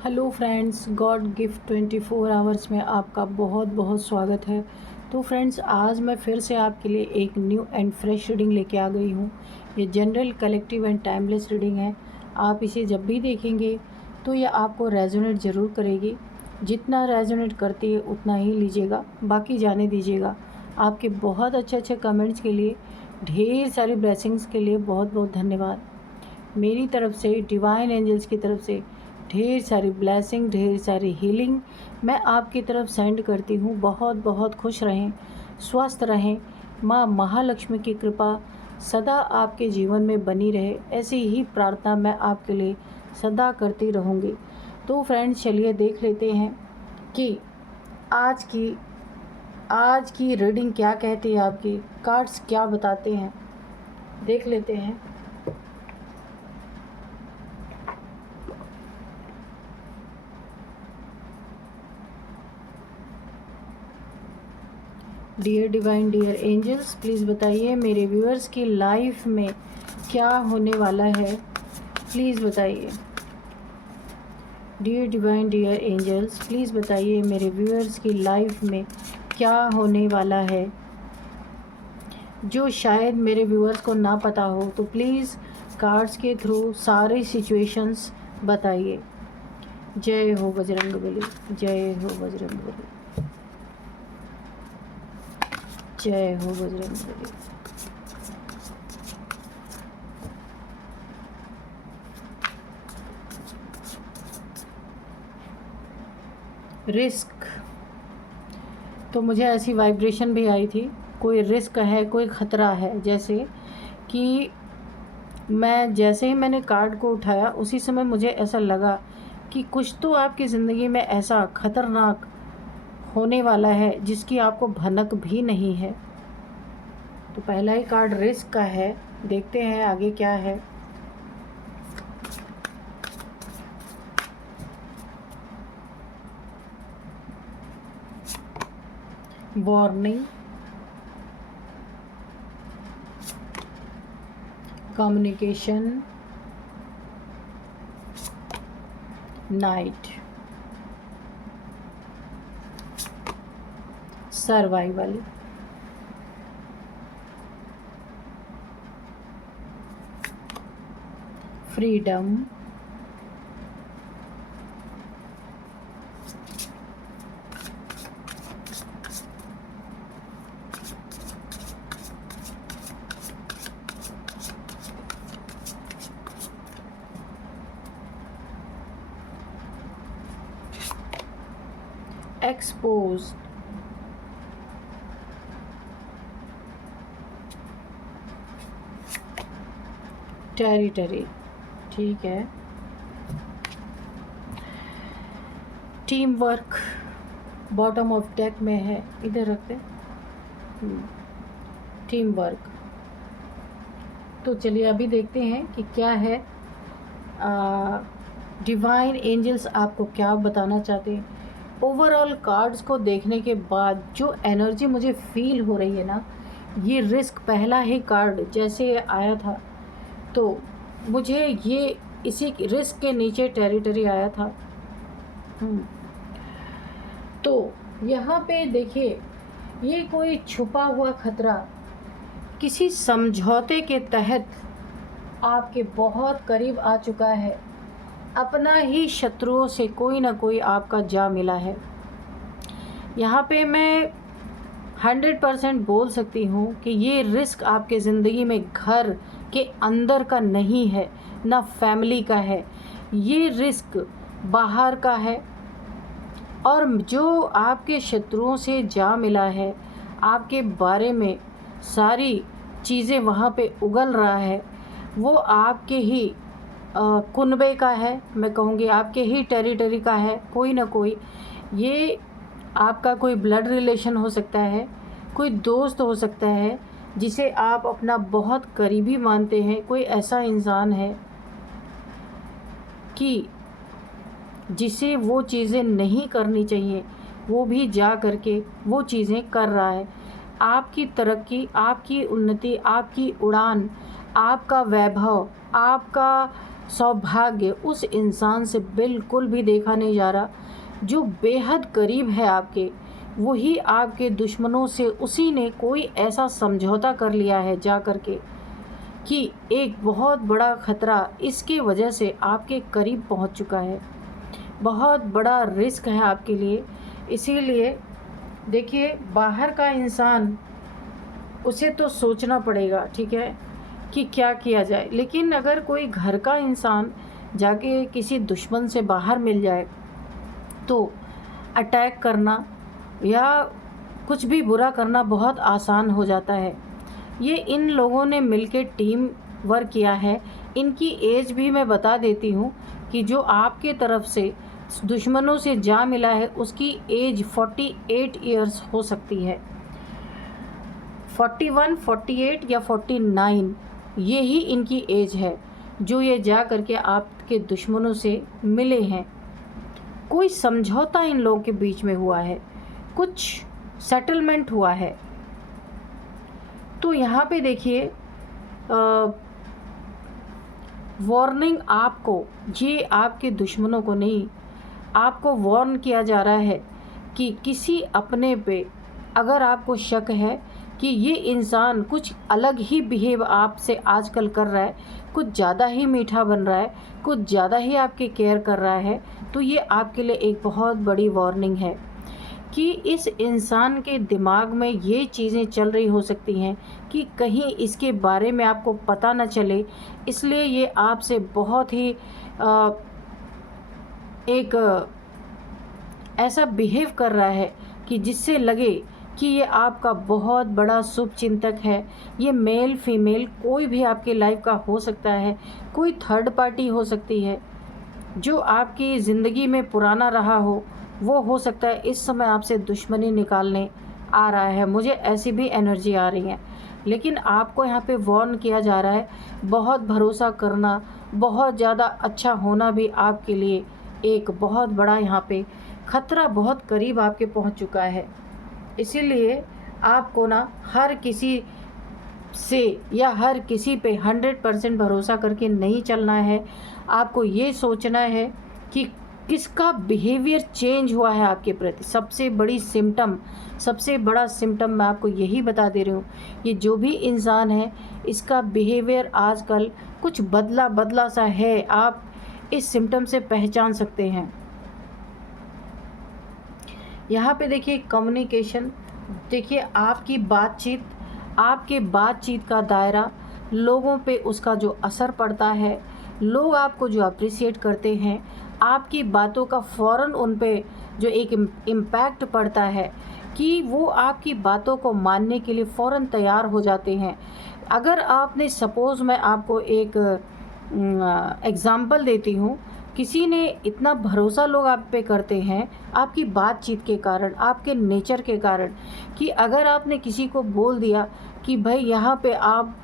Hello friends, God gift 24 hours में आपका बहुत बहुत स्वागत है। तो फ्रेंड्स, आज मैं फिर से आपके लिए एक न्यू एंड फ्रेश रीडिंग लेके आ गई हूँ। ये general, collective and timeless reading है। आप इसे जब भी देखेंगे तो ये आपको रेजोनेट ज़रूर करेगी। जितना रेजोनेट करती है उतना ही लीजिएगा, बाकी जाने दीजिएगा। आपके बहुत अच्छे अच्छे कमेंट्स के लिए, ढेर सारी ब्लेसिंग्स के लिए बहुत बहुत धन्यवाद। मेरी तरफ से, डिवाइन एंजल्स की तरफ से ढेर सारी ब्लेसिंग, ढेर सारी हीलिंग मैं आपकी तरफ सेंड करती हूँ। बहुत बहुत खुश रहें, स्वस्थ रहें। माँ महालक्ष्मी की कृपा सदा आपके जीवन में बनी रहे, ऐसी ही प्रार्थना मैं आपके लिए सदा करती रहूँगी। तो फ्रेंड्स, चलिए देख लेते हैं कि आज की रीडिंग क्या कहती है, आपकी कार्ड्स क्या बताते हैं। देख लेते हैं। Dear divine, dear angels, please बताइए मेरे व्यूअर्स की लाइफ में क्या होने वाला है। प्लीज़ बताइए। Dear divine, dear angels, please बताइए मेरे व्यूअर्स की लाइफ में क्या होने वाला है, जो शायद मेरे व्यूअर्स को ना पता हो। तो प्लीज़ कार्ड्स के थ्रू सारे सिचुएशंस बताइए। जय हो बजरंगबली, जय हो बजरंगबली, जय हो बजरंगबली। रिस्क, तो मुझे ऐसी वाइब्रेशन भी आई थी। कोई रिस्क है, कोई ख़तरा है। जैसे कि जैसे ही मैंने कार्ड को उठाया उसी समय मुझे ऐसा लगा कि कुछ तो आपकी ज़िंदगी में ऐसा ख़तरनाक होने वाला है जिसकी आपको भनक भी नहीं है। तो पहला ही कार्ड रिस्क का है। देखते हैं आगे क्या है। Warning, communication, night, survival, freedom, expose, territory. ठीक है। Team work bottom of deck में है, इधर रखते हैं। Team work. तो चलिए अभी देखते हैं कि क्या है। डिवाइन एंजल्स आपको क्या बताना चाहते हैं। ओवरऑल कार्ड्स को देखने के बाद जो एनर्जी मुझे फील हो रही है ना, ये रिस्क पहला ही कार्ड जैसे आया था तो मुझे ये इसी रिस्क के नीचे टेरिटरी आया था। तो यहाँ पे देखिए, ये कोई छुपा हुआ खतरा किसी समझौते के तहत आपके बहुत करीब आ चुका है। अपना ही शत्रुओं से कोई ना कोई आपका जा मिला है। यहाँ पे मैं 100% बोल सकती हूँ कि ये रिस्क आपके ज़िंदगी में घर के अंदर का नहीं है, ना फैमिली का है। ये रिस्क बाहर का है। और जो आपके शत्रुओं से जा मिला है, आपके बारे में सारी चीज़ें वहाँ पे उगल रहा है, वो आपके ही कुनबे का है। मैं कहूँगी आपके ही टेरिटरी का है, कोई ना कोई। ये आपका कोई ब्लड रिलेशन हो सकता है, कोई दोस्त हो सकता है जिसे आप अपना बहुत करीबी मानते हैं। कोई ऐसा इंसान है कि जिसे वो चीज़ें नहीं करनी चाहिए, वो भी जा करके वो चीज़ें कर रहा है। आपकी तरक्की, आपकी उन्नति, आपकी उड़ान, आपका वैभव, आपका सौभाग्य उस इंसान से बिल्कुल भी देखा नहीं जा रहा जो बेहद करीब है आपके। वही आपके दुश्मनों से उसी ने कोई ऐसा समझौता कर लिया है जा कर के कि एक बहुत बड़ा ख़तरा इसके वजह से आपके करीब पहुंच चुका है। बहुत बड़ा रिस्क है आपके लिए। इसीलिए देखिए, बाहर का इंसान उसे तो सोचना पड़ेगा, ठीक है, कि क्या किया जाए। लेकिन अगर कोई घर का इंसान जाके किसी दुश्मन से बाहर मिल जाए तो अटैक करना या कुछ भी बुरा करना बहुत आसान हो जाता है। ये इन लोगों ने मिलके टीम वर्क किया है। इनकी एज भी मैं बता देती हूँ कि जो आपके तरफ से दुश्मनों से जा मिला है उसकी एज 48 इयर्स हो सकती है। 41, 48 या 49 यही इनकी एज है जो ये जा करके आपके दुश्मनों से मिले हैं। कोई समझौता इन लोगों के बीच में हुआ है, कुछ सेटलमेंट हुआ है। तो यहाँ पे देखिए, वार्निंग आपको, ये आपके दुश्मनों को नहीं, आपको वार्न किया जा रहा है कि किसी अपने पे अगर आपको शक है कि ये इंसान कुछ अलग ही बिहेव आपसे आजकल कर रहा है, कुछ ज़्यादा ही मीठा बन रहा है, कुछ ज़्यादा ही आपकी केयर कर रहा है, तो ये आपके लिए एक बहुत बड़ी वार्निंग है कि इस इंसान के दिमाग में ये चीज़ें चल रही हो सकती हैं कि कहीं इसके बारे में आपको पता न चले। इसलिए ये आपसे बहुत ही एक ऐसा बिहेव कर रहा है कि जिससे लगे कि ये आपका बहुत बड़ा शुभ चिंतक है। ये मेल फीमेल कोई भी आपकी लाइफ का हो सकता है, कोई थर्ड पार्टी हो सकती है जो आपकी ज़िंदगी में पुराना रहा वो हो सकता है इस समय आपसे दुश्मनी निकालने आ रहा है। मुझे ऐसी भी एनर्जी आ रही है। लेकिन आपको यहाँ पे वार्न किया जा रहा है, बहुत भरोसा करना, बहुत ज़्यादा अच्छा होना भी आपके लिए एक बहुत बड़ा यहाँ पे ख़तरा बहुत करीब आपके पहुँच चुका है। इसीलिए आपको ना हर किसी से या हर किसी पे 100% भरोसा करके नहीं चलना है। आपको ये सोचना है कि किसका बिहेवियर चेंज हुआ है आपके प्रति। सबसे बड़ा सिम्टम मैं आपको यही बता दे रही हूँ, ये जो भी इंसान है इसका बिहेवियर आजकल कुछ बदला सा है। आप इस सिम्टम से पहचान सकते हैं। यहाँ पे देखिए कम्युनिकेशन, देखिए आपकी बातचीत का दायरा, लोगों पे उसका जो असर पड़ता है, लोग आपको जो अप्रिशिएट करते हैं, आपकी बातों का फ़ौरन उन पे जो एक इम्पैक्ट पड़ता है कि वो आपकी बातों को मानने के लिए फ़ौरन तैयार हो जाते हैं। अगर आपने सपोज़, मैं आपको एक एग्ज़ाम्पल देती हूँ, किसी ने इतना भरोसा लोग आप पे करते हैं आपकी बातचीत के कारण, आपके नेचर के कारण, कि अगर आपने किसी को बोल दिया कि भाई यहाँ पे आप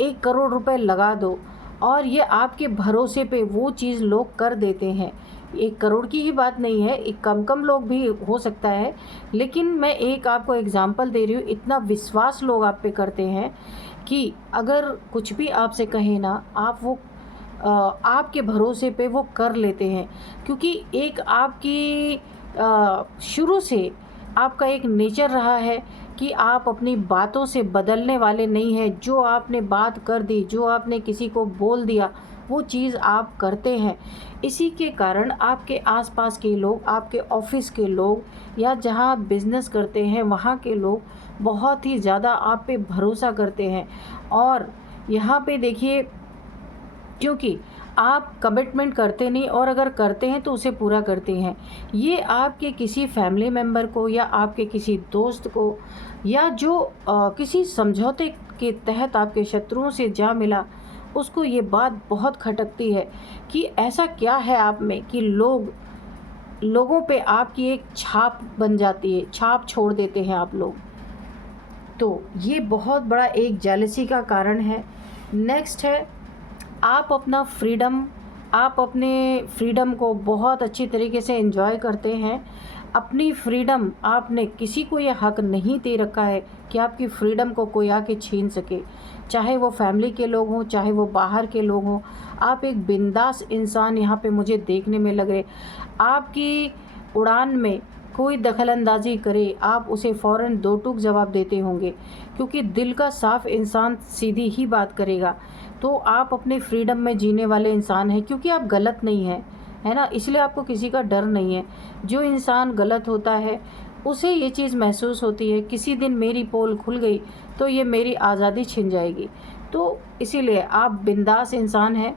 1 करोड़ रुपए लगा दो, और ये आपके भरोसे पे वो चीज़ लोग कर देते हैं। 1 करोड़ की ही बात नहीं है, एक कम लोग भी हो सकता है, लेकिन मैं एक आपको एग्ज़ाम्पल दे रही हूँ। इतना विश्वास लोग आप पे करते हैं कि अगर कुछ भी आपसे कहे ना, आप वो आपके भरोसे पे वो कर लेते हैं। क्योंकि एक आपकी शुरू से आपका एक नेचर रहा है कि आप अपनी बातों से बदलने वाले नहीं हैं। जो आपने बात कर दी, जो आपने किसी को बोल दिया, वो चीज़ आप करते हैं। इसी के कारण आपके आसपास के लोग, आपके ऑफिस के लोग या जहाँ आप बिज़नेस करते हैं वहाँ के लोग बहुत ही ज़्यादा आप पे भरोसा करते हैं। और यहाँ पे देखिए, क्योंकि आप कमिटमेंट करते नहीं, और अगर करते हैं तो उसे पूरा करते हैं। ये आपके किसी फैमिली मेम्बर को या आपके किसी दोस्त को या जो किसी समझौते के तहत आपके शत्रुओं से जा मिला, उसको ये बात बहुत खटकती है कि ऐसा क्या है आप में कि लोगों पे आपकी एक छाप बन जाती है, छाप छोड़ देते हैं आप लोग। तो ये बहुत बड़ा एक जेलसी का कारण है। नेक्स्ट है, आप अपना फ्रीडम आप अपने फ्रीडम को बहुत अच्छी तरीके से एंजॉय करते हैं। अपनी फ्रीडम आपने किसी को ये हक नहीं दे रखा है कि आपकी फ्रीडम को कोई आके छीन सके, चाहे वो फैमिली के लोग हों, चाहे वो बाहर के लोग हों। आप एक बिंदास इंसान यहाँ पे मुझे देखने में लग रहे। आपकी उड़ान में कोई दखलंदाजी करे, आप उसे फ़ौरन दो टूक जवाब देते होंगे, क्योंकि दिल का साफ इंसान सीधी ही बात करेगा। तो आप अपने फ्रीडम में जीने वाले इंसान हैं, क्योंकि आप गलत नहीं हैं, है ना, इसलिए आपको किसी का डर नहीं है। जो इंसान गलत होता है उसे ये चीज़ महसूस होती है, किसी दिन मेरी पोल खुल गई तो ये मेरी आज़ादी छिन जाएगी। तो इसीलिए आप बिंदास इंसान हैं,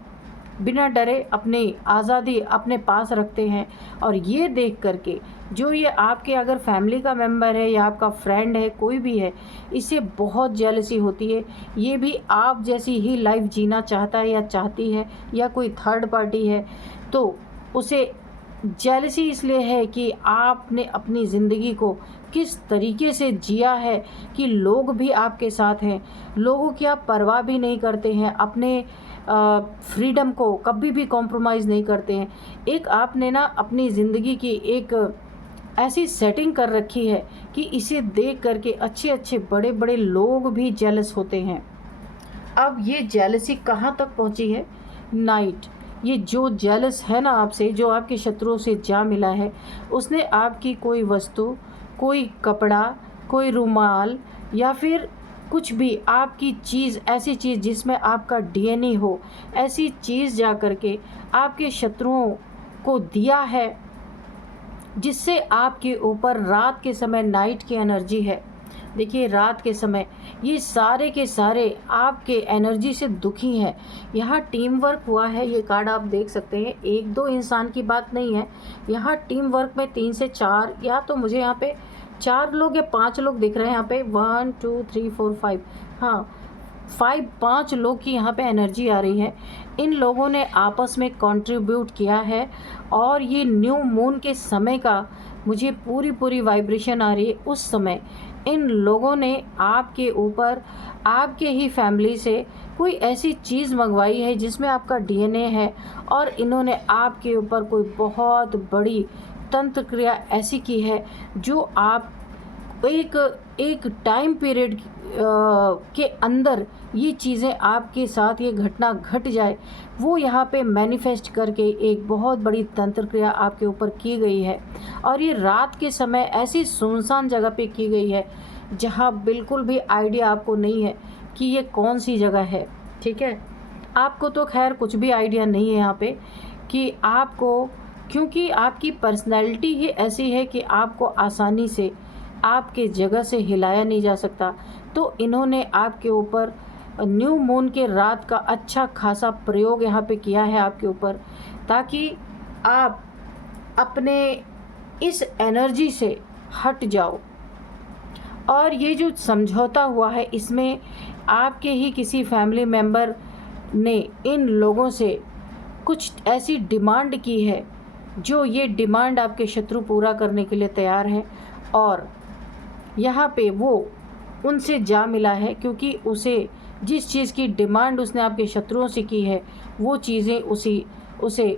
बिना डरे अपनी आज़ादी अपने पास रखते हैं। और ये देख करके जो ये आपके अगर फैमिली का मेंबर है या आपका फ्रेंड है, कोई भी है, इसे बहुत जेलसी होती है। ये भी आप जैसी ही लाइफ जीना चाहता है या चाहती है, या कोई थर्ड पार्टी है तो उसे जेलसी इसलिए है कि आपने अपनी ज़िंदगी को किस तरीके से जिया है, कि लोग भी आपके साथ हैं, लोगों की आप परवाह भी नहीं करते हैं, अपने फ्रीडम को कभी भी कॉम्प्रोमाइज़ नहीं करते हैं। एक आपने ना अपनी ज़िंदगी की एक ऐसी सेटिंग कर रखी है कि इसे देख करके अच्छे अच्छे बड़े बड़े लोग भी जेलस होते हैं। अब ये जेलसी कहाँ तक पहुँची है? नाइट, ये जो जेलस है ना आपसे, जो आपके शत्रुओं से जा मिला है, उसने आपकी कोई वस्तु, कोई कपड़ा, कोई रुमाल या फिर कुछ भी आपकी चीज़, ऐसी चीज़ जिसमें आपका डीएनए हो, ऐसी चीज़ जा कर के आपके शत्रुओं को दिया है, जिससे आपके ऊपर रात के समय नाइट की एनर्जी है। देखिए रात के समय ये सारे के सारे आपके एनर्जी से दुखी हैं। यहाँ टीम वर्क हुआ है, ये कार्ड आप देख सकते हैं, एक दो इंसान की बात नहीं है। यहाँ टीम वर्क में 3 से 4, या तो मुझे यहाँ पे 4 लोग या 5 लोग दिख रहे हैं। यहाँ पे 1 2 3 4 5, हाँ 5 लोग की यहाँ पे एनर्जी आ रही है। इन लोगों ने आपस में कंट्रीब्यूट किया है, और ये न्यू मून के समय का मुझे पूरी वाइब्रेशन आ रही है। उस समय इन लोगों ने आपके ऊपर, आपके ही फैमिली से कोई ऐसी चीज़ मंगवाई है जिसमें आपका डीएनए है, और इन्होंने आपके ऊपर कोई बहुत बड़ी तंत्र क्रिया ऐसी की है जो आप एक टाइम पीरियड के अंदर ये चीज़ें आपके साथ, ये घटना घट जाए, वो यहाँ पे मैनिफेस्ट करके एक बहुत बड़ी तंत्र क्रिया आपके ऊपर की गई है। और ये रात के समय ऐसी सुनसान जगह पे की गई है जहाँ बिल्कुल भी आइडिया आपको नहीं है कि ये कौन सी जगह है। ठीक है, आपको तो खैर कुछ भी आइडिया नहीं है यहाँ पे कि आपको, क्योंकि आपकी पर्सनैलिटी ही ऐसी है कि आपको आसानी से आपके जगह से हिलाया नहीं जा सकता। तो इन्होंने आपके ऊपर न्यू मून के रात का अच्छा खासा प्रयोग यहाँ पे किया है आपके ऊपर, ताकि आप अपने इस एनर्जी से हट जाओ। और ये जो समझौता हुआ है, इसमें आपके ही किसी फैमिली मेम्बर ने इन लोगों से कुछ ऐसी डिमांड की है, जो ये डिमांड आपके शत्रु पूरा करने के लिए तैयार है। और यहाँ पे वो उनसे जा मिला है, क्योंकि उसे जिस चीज़ की डिमांड उसने आपके शत्रुओं से की है, वो चीज़ें उसे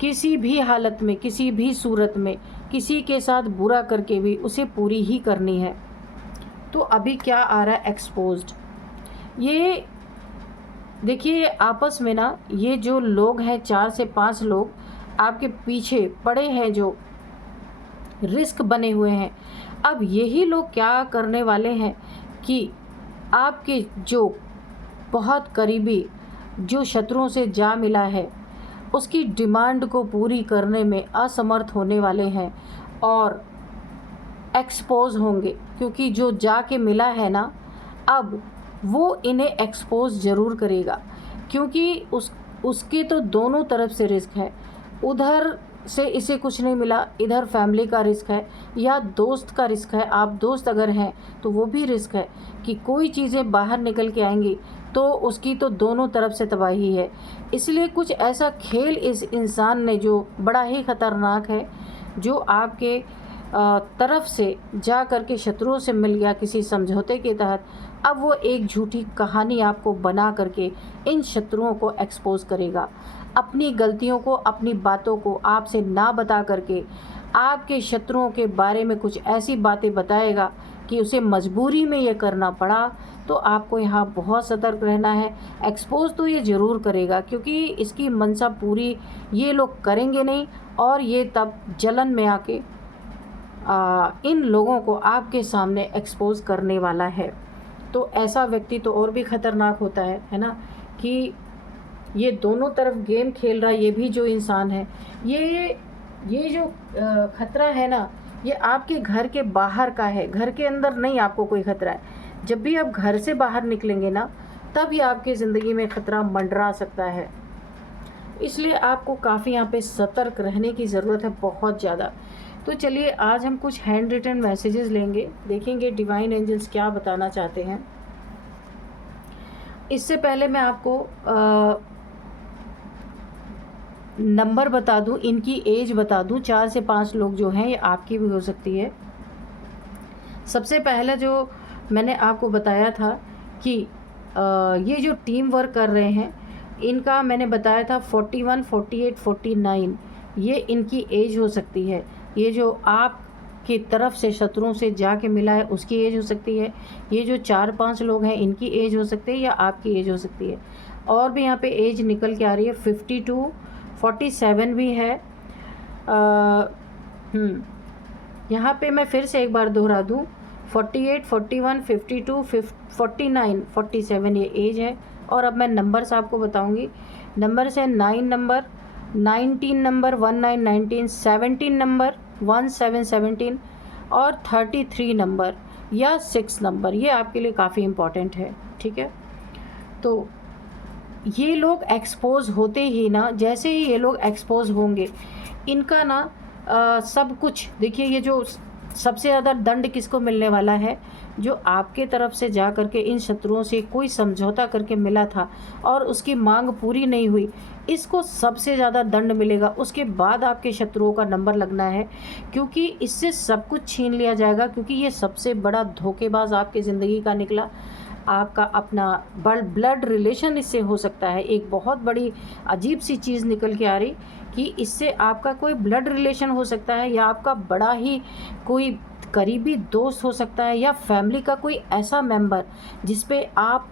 किसी भी हालत में, किसी भी सूरत में, किसी के साथ बुरा करके भी उसे पूरी ही करनी है। तो अभी क्या आ रहा है? एक्सपोज्ड। ये देखिए आपस में ना, ये जो लोग हैं 4 से 5 लोग आपके पीछे पड़े हैं, जो रिस्क बने हुए हैं। अब यही लोग क्या करने वाले हैं कि आपके जो बहुत करीबी, जो शत्रुओं से जा मिला है, उसकी डिमांड को पूरी करने में असमर्थ होने वाले हैं और एक्सपोज होंगे। क्योंकि जो जाके मिला है ना, अब वो इन्हें एक्सपोज ज़रूर करेगा, क्योंकि उसके तो दोनों तरफ से रिस्क है। उधर से इसे कुछ नहीं मिला, इधर फैमिली का रिस्क है या दोस्त का रिस्क है। आप दोस्त अगर हैं तो वो भी रिस्क है कि कोई चीज़ें बाहर निकल के आएंगी, तो उसकी तो दोनों तरफ से तबाही है। इसलिए कुछ ऐसा खेल इस इंसान ने जो बड़ा ही ख़तरनाक है, जो आपके तरफ से जा कर के शत्रुओं से मिल गया किसी समझौते के तहत, अब वो एक झूठी कहानी आपको बना करके इन शत्रुओं को एक्सपोज करेगा। अपनी गलतियों को, अपनी बातों को आपसे ना बता करके आपके शत्रुओं के बारे में कुछ ऐसी बातें बताएगा कि उसे मजबूरी में ये करना पड़ा। तो आपको यहाँ बहुत सतर्क रहना है। एक्सपोज तो ये ज़रूर करेगा, क्योंकि इसकी मंशा पूरी ये लोग करेंगे नहीं, और ये तब जलन में आके इन लोगों को आपके सामने एक्सपोज करने वाला है। तो ऐसा व्यक्ति तो और भी ख़तरनाक होता है ना, कि ये दोनों तरफ गेम खेल रहा ये भी जो इंसान है, ये जो ख़तरा है ना, ये आपके घर के बाहर का है, घर के अंदर नहीं आपको कोई ख़तरा है। जब भी आप घर से बाहर निकलेंगे ना, तब ये आपकी ज़िंदगी में ख़तरा मंडरा सकता है। इसलिए आपको काफ़ी यहाँ पे सतर्क रहने की ज़रूरत है, बहुत ज़्यादा। तो चलिए आज हम कुछ हैंड रिटन मैसेजेस लेंगे, देखेंगे डिवाइन एंजल्स क्या बताना चाहते हैं। इससे पहले मैं आपको नंबर बता दूं, इनकी एज बता दूं। 4 से 5 लोग जो हैं, ये आपकी भी हो सकती है। सबसे पहले जो मैंने आपको बताया था कि ये जो टीम वर्क कर रहे हैं, इनका मैंने बताया था 41, 48, 49, ये इनकी एज हो सकती है। ये जो आपकी तरफ से शत्रुओं से जाके मिला है, उसकी एज हो सकती है। ये जो 4-5 लोग हैं, इनकी एज हो सकती है, या आपकी एज हो सकती है। और भी यहाँ पे एज निकल के आ रही है, 52, 47 भी है। यहाँ पे मैं फिर से एक बार दोहरा दूँ, 48, 41, 52, 49, 47 ये एज है। और अब मैं नंबर्स आपको बताऊंगी। नंबर्स है 9 नंबर, 19 नंबर, 19, 19, 17 नंबर, 17, 17 और 33 नंबर या 6 नंबर। ये आपके लिए काफ़ी इम्पॉर्टेंट है, ठीक है। तो ये लोग एक्सपोज होते ही ना, जैसे ही ये लोग एक्सपोज होंगे, इनका ना सब कुछ देखिए, ये जो सबसे ज़्यादा दंड किसको मिलने वाला है, जो आपके तरफ से जा करके इन शत्रुओं से कोई समझौता करके मिला था और उसकी मांग पूरी नहीं हुई, इसको सबसे ज़्यादा दंड मिलेगा। उसके बाद आपके शत्रुओं का नंबर लगना है, क्योंकि इससे सब कुछ छीन लिया जाएगा। क्योंकि ये सबसे बड़ा धोखेबाज आपकी ज़िंदगी का निकला। आपका अपना ब्लड रिलेशन इससे हो सकता है। एक बहुत बड़ी अजीब सी चीज़ निकल के आ रही कि इससे आपका कोई ब्लड रिलेशन हो सकता है, या आपका बड़ा ही कोई करीबी दोस्त हो सकता है, या फैमिली का कोई ऐसा मेंबर जिस पे आप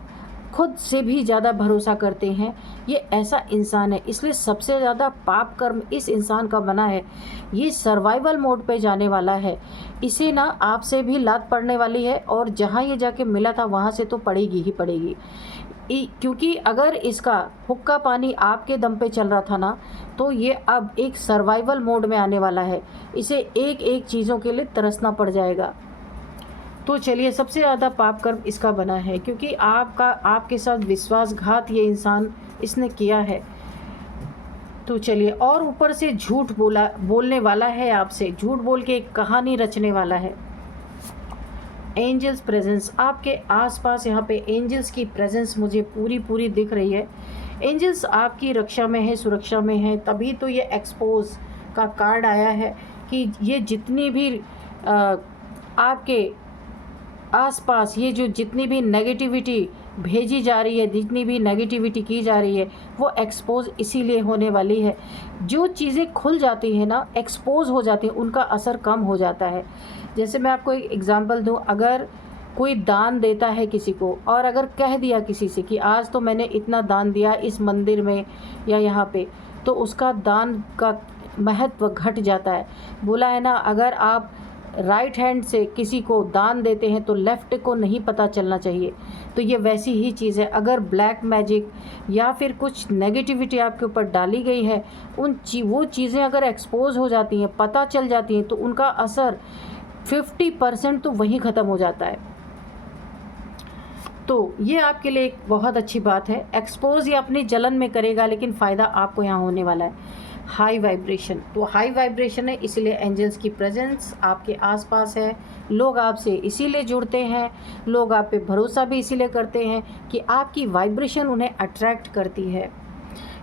खुद से भी ज़्यादा भरोसा करते हैं, ये ऐसा इंसान है। इसलिए सबसे ज़्यादा पाप कर्म इस इंसान का बना है। ये सर्वाइवल मोड पे जाने वाला है। इसे ना आपसे भी लात पड़ने वाली है, और जहाँ ये जाके मिला था वहाँ से तो पड़ेगी ही पड़ेगी। क्योंकि अगर इसका हुक्का पानी आपके दम पे चल रहा था ना, तो ये अब एक सर्वाइवल मोड में आने वाला है। इसे एक एक चीज़ों के लिए तरसना पड़ जाएगा। तो चलिए, सबसे ज़्यादा पाप कर्म इसका बना है, क्योंकि आपके साथ विश्वासघात ये इंसान इसने किया है। तो चलिए, और ऊपर से झूठ बोलने वाला है, आपसे झूठ बोल के एक कहानी रचने वाला है। एंजल्स प्रेजेंस आपके आसपास, यहाँ पे एंजल्स की प्रेजेंस मुझे पूरी दिख रही है। एंजल्स आपकी रक्षा में है, सुरक्षा में है, तभी तो ये एक्सपोज का कार्ड आया है कि ये जितनी भी आपके आसपास ये जो जितनी भी नेगेटिविटी भेजी जा रही है, जितनी भी नेगेटिविटी की जा रही है, वो एक्सपोज इसीलिए होने वाली है। जो चीज़ें खुल जाती हैं ना, एक्सपोज हो जाती हैं, उनका असर कम हो जाता है। जैसे मैं आपको एक एग्जांपल दूं, अगर कोई दान देता है किसी को, और अगर कह दिया किसी से कि आज तो मैंने इतना दान दिया इस मंदिर में या यहाँ पे, तो उसका दान का महत्व घट जाता है। बोला है ना, अगर आप राइट हैंड से किसी को दान देते हैं तो लेफ़्ट को नहीं पता चलना चाहिए। तो ये वैसी ही चीज़ है। अगर ब्लैक मैजिक या फिर कुछ नेगेटिविटी आपके ऊपर डाली गई है, वो चीज़ें अगर एक्सपोज हो जाती हैं, पता चल जाती हैं, तो उनका असर 50% तो वहीं ख़त्म हो जाता है। तो ये आपके लिए एक बहुत अच्छी बात है। एक्सपोज ये अपनी जलन में करेगा, लेकिन फ़ायदा आपको यहाँ होने वाला है। हाई वाइब्रेशन, तो हाई वाइब्रेशन है, इसलिए एंजल्स की प्रेजेंस आपके आसपास है। लोग आपसे इसीलिए जुड़ते हैं, लोग आप पे भरोसा भी इसीलिए करते हैं कि आपकी वाइब्रेशन उन्हें अट्रैक्ट करती है।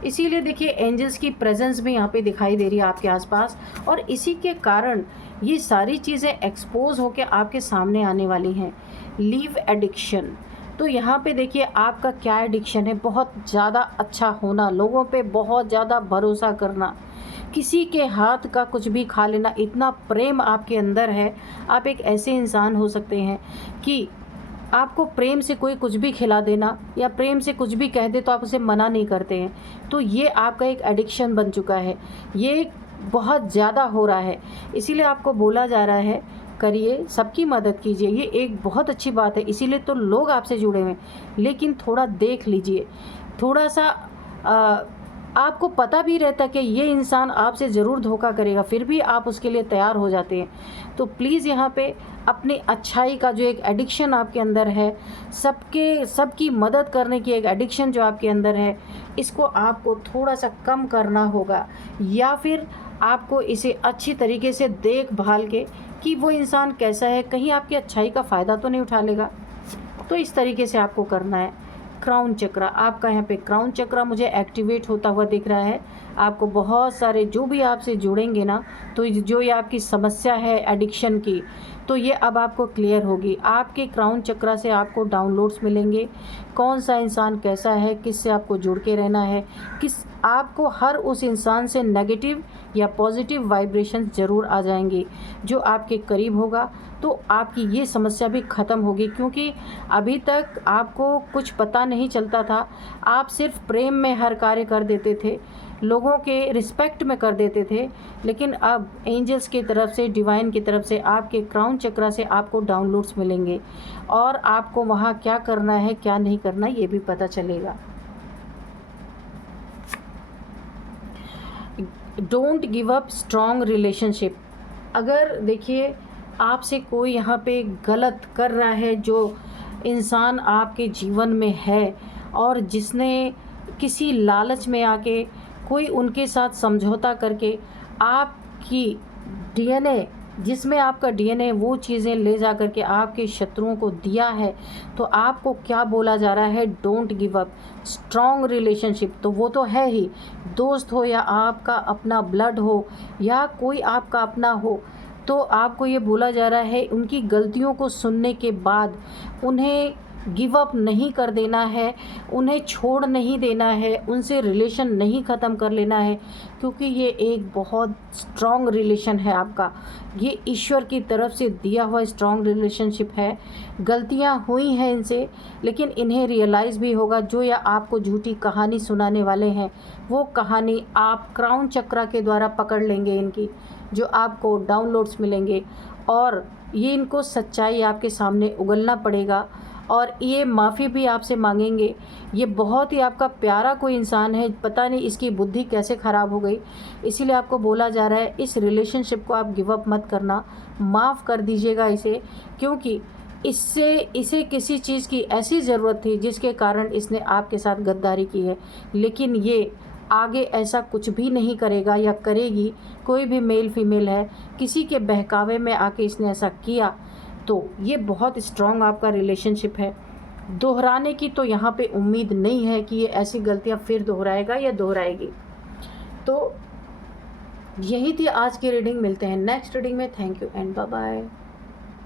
इसीलिए देखिए, एंजल्स की प्रेजेंस भी यहाँ पे दिखाई दे रही है आपके आसपास, और इसी के कारण ये सारी चीज़ें एक्सपोज होकर आपके सामने आने वाली हैं। लीव एडिक्शन, तो यहाँ पे देखिए आपका क्या एडिक्शन है, बहुत ज़्यादा अच्छा होना, लोगों पे बहुत ज़्यादा भरोसा करना, किसी के हाथ का कुछ भी खा लेना, इतना प्रेम आपके अंदर है। आप एक ऐसे इंसान हो सकते हैं कि आपको प्रेम से कोई कुछ भी खिला देना या प्रेम से कुछ भी कह दे तो आप उसे मना नहीं करते हैं। तो ये आपका एक एडिक्शन बन चुका है, ये बहुत ज़्यादा हो रहा है। इसीलिए आपको बोला जा रहा है करिए, सबकी मदद कीजिए, ये एक बहुत अच्छी बात है, इसीलिए तो लोग आपसे जुड़े हुए हैं। लेकिन थोड़ा देख लीजिए, थोड़ा सा आपको पता भी रहता कि ये इंसान आपसे ज़रूर धोखा करेगा, फिर भी आप उसके लिए तैयार हो जाते हैं। तो प्लीज़ यहाँ पे अपनी अच्छाई का जो एक एडिक्शन आपके अंदर है, सबकी मदद करने की एक एडिक्शन जो आपके अंदर है, इसको आपको थोड़ा सा कम करना होगा, या फिर आपको इसे अच्छी तरीके से देखभाल के कि वो इंसान कैसा है, कहीं आपकी अच्छाई का फ़ायदा तो नहीं उठा लेगा। तो इस तरीके से आपको करना है। क्राउन चक्र, आपका यहाँ पे क्राउन चक्र मुझे एक्टिवेट होता हुआ दिख रहा है। आपको बहुत सारे जो भी आपसे जुड़ेंगे ना, तो जो ये आपकी समस्या है एडिक्शन की, तो ये अब आपको क्लियर होगी। आपके क्राउन चक्र से आपको डाउनलोड्स मिलेंगे, कौन सा इंसान कैसा है, किससे आपको जुड़ के रहना है, आपको हर उस इंसान से नेगेटिव या पॉजिटिव वाइब्रेशन ज़रूर आ जाएंगे। जो आपके करीब होगा तो आपकी ये समस्या भी ख़त्म होगी, क्योंकि अभी तक आपको कुछ पता नहीं चलता था। आप सिर्फ प्रेम में हर कार्य कर देते थे, लोगों के रिस्पेक्ट में कर देते थे, लेकिन अब एंजल्स की तरफ से, डिवाइन की तरफ से, आपके क्राउन चक्र से आपको डाउनलोड्स मिलेंगे और आपको वहाँ क्या करना है क्या नहीं करना ये भी पता चलेगा। Don't give up strong relationship. अगर देखिए आपसे कोई यहाँ पे गलत कर रहा है, जो इंसान आपके जीवन में है और जिसने किसी लालच में आके कोई उनके साथ समझौता करके आपकी डीएनए, जिसमें आपका डीएनए वो चीज़ें ले जा कर के आपके शत्रुओं को दिया है, तो आपको क्या बोला जा रहा है, don't give up strong relationship. तो वो तो है ही, दोस्त हो या आपका अपना ब्लड हो या कोई आपका अपना हो, तो आपको ये बोला जा रहा है उनकी गलतियों को सुनने के बाद उन्हें गिव अप नहीं कर देना है, उन्हें छोड़ नहीं देना है, उनसे रिलेशन नहीं ख़त्म कर लेना है, क्योंकि ये एक बहुत स्ट्रॉन्ग रिलेशन है आपका। ये ईश्वर की तरफ से दिया हुआ स्ट्रॉन्ग रिलेशनशिप है। गलतियां हुई हैं इनसे, लेकिन इन्हें रियलाइज़ भी होगा। जो या आपको झूठी कहानी सुनाने वाले हैं, वो कहानी आप क्राउन चक्र के द्वारा पकड़ लेंगे इनकी, जो आपको डाउनलोड्स मिलेंगे, और ये इनको सच्चाई आपके सामने उगलना पड़ेगा और ये माफ़ी भी आपसे मांगेंगे। ये बहुत ही आपका प्यारा कोई इंसान है, पता नहीं इसकी बुद्धि कैसे ख़राब हो गई, इसीलिए आपको बोला जा रहा है इस रिलेशनशिप को आप गिव अप मत करना, माफ़ कर दीजिएगा इसे, क्योंकि इसे किसी चीज़ की ऐसी ज़रूरत थी जिसके कारण इसने आपके साथ गद्दारी की है। लेकिन ये आगे ऐसा कुछ भी नहीं करेगा या करेगी। कोई भी मेल फीमेल है, किसी के बहकावे में आके इसने ऐसा किया, तो ये बहुत स्ट्रॉन्ग आपका रिलेशनशिप है। दोहराने की तो यहाँ पे उम्मीद नहीं है कि ये ऐसी गलतियाँ फिर दोहराएगा या दोहराएगी। तो यही थी आज की रीडिंग, मिलते हैं नेक्स्ट रीडिंग में। Thank you and bye bye.